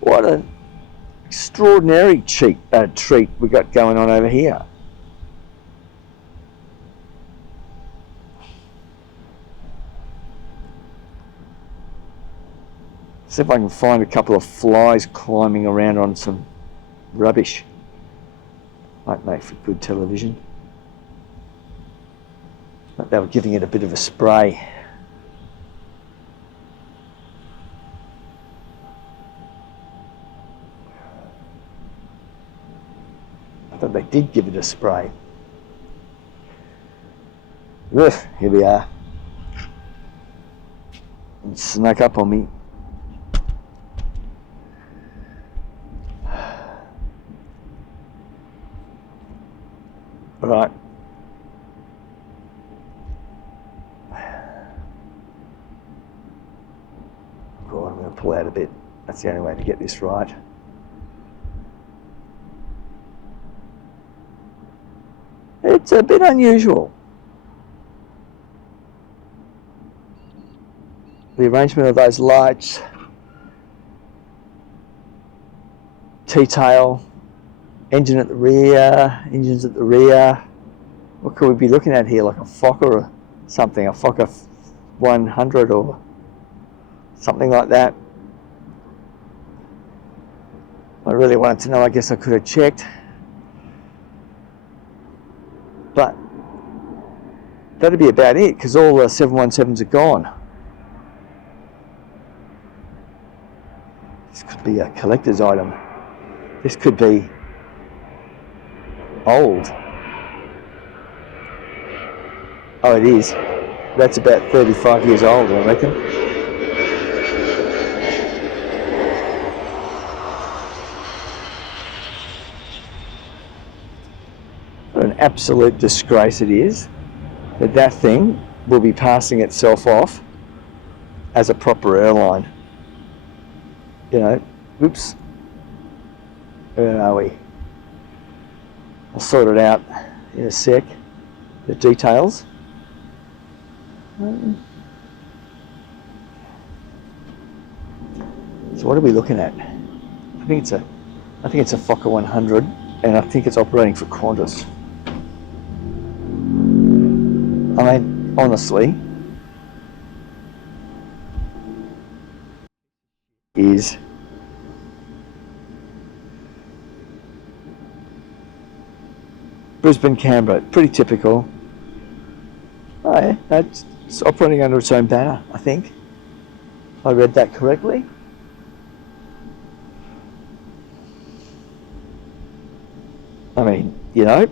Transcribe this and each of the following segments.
What an extraordinary treat we got going on over here. See if I can find a couple of flies climbing around on some rubbish. Might make for good television. But they were giving it a bit of a spray. I thought they did give it a spray. Ugh, here we are. It snuck up on me. Right. God, I'm going to pull out a bit. That's the only way to get this right. It's a bit unusual. The arrangement of those lights, T-tail, engines at the rear. What could we be looking at here? Like a Fokker or something, a Fokker 100 or something like that. I really wanted to know. I guess I could have checked. But that'd be about it, because all the 717s are gone. This could be a collector's item. This could be old. Oh, it is. That's about 35 years old, I reckon. What an absolute disgrace it is that that thing will be passing itself off as a proper airline. You know, oops. Where are we? I'll sort it out in a sec, the details. So what are we looking at? I think it's a Fokker 100, and I think it's operating for Qantas. I mean, honestly, is Brisbane, Canberra, pretty typical. Oh yeah, it's operating under its own banner, I think. I read that correctly. I mean, you know,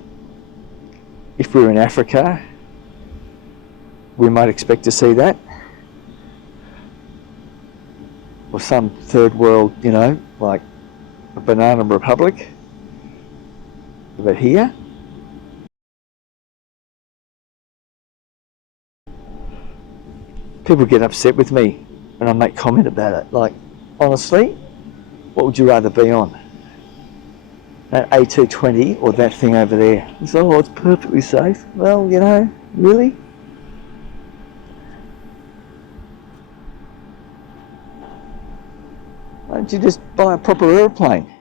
if we were in Africa, we might expect to see that. Or some third world, you know, like a banana republic. But here, people get upset with me when I make comment about it. Like, honestly, what would you rather be on? That A220 or that thing over there? It's, oh, it's perfectly safe. Well, you know, really? Why don't you just buy a proper airplane?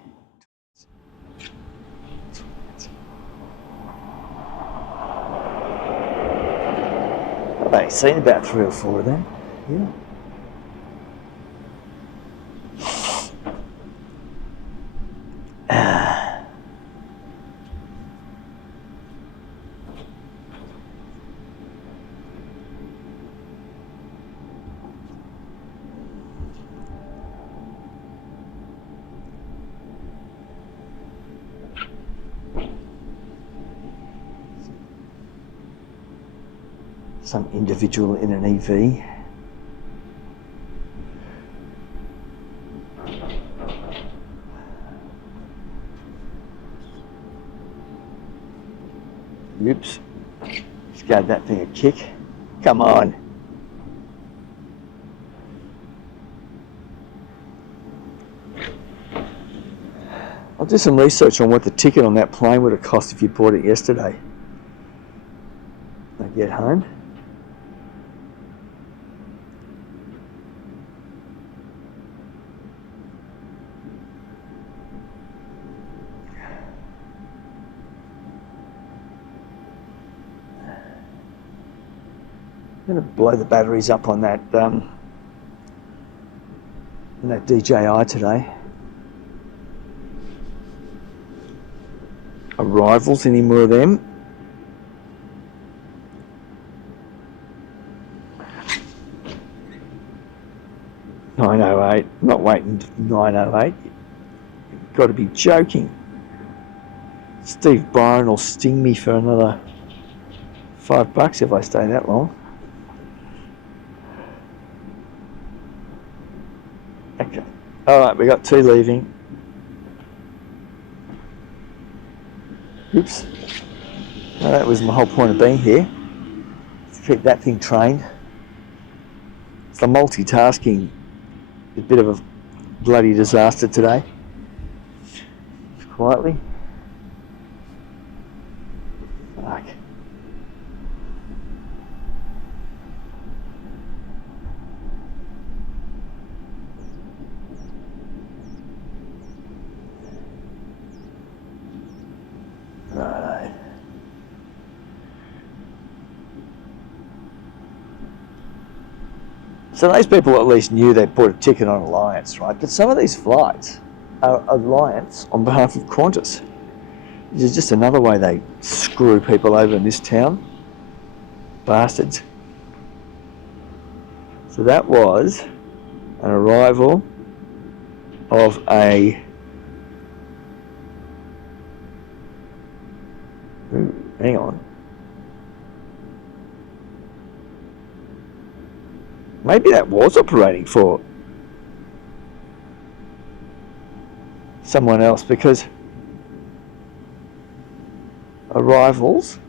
I've only seen about 3 or 4 of them. Yeah. Some individual in an EV. Oops. Just gave that thing a kick. Come on. I'll do some research on what the ticket on that plane would have cost if you bought it yesterday. When I get home. I'm going to blow the batteries up on that DJI today. Arrivals, any more of them? $9.08, I'm not waiting $9.08. You've got to be joking. Steve Byron will sting me for another $5 if I stay that long. Okay. Alright, we got 2 leaving. Oops. Well, that was my whole point of being here. To keep that thing trained. It's the multitasking. A bit of a bloody disaster today. Quietly. Fuck. Righto. So those people at least knew they bought a ticket on Alliance, right? But some of these flights are Alliance on behalf of Qantas. This is just another way they screw people over in this town. Bastards. So that was an arrival of a... Ooh, hang on. Maybe that was operating for someone else, because arrivals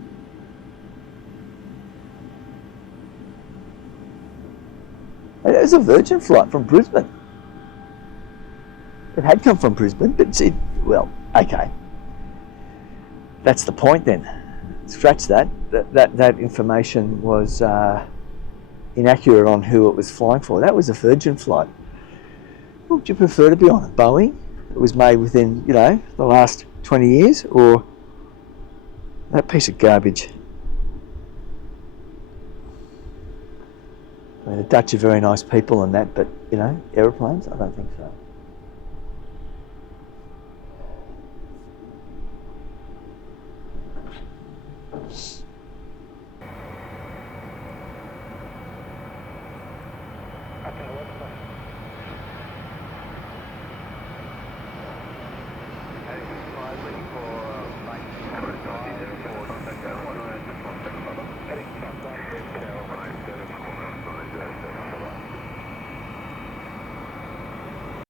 it was a Virgin flight from Brisbane. It had come from Brisbane, but it, well, okay. That's the point then. Scratch that. That information was inaccurate on who it was flying for. That was a Virgin flight. Would you prefer to be on a Boeing that was made within, the last 20 years, or that piece of garbage? I mean, the Dutch are very nice people and that, but, aeroplanes, I don't think so.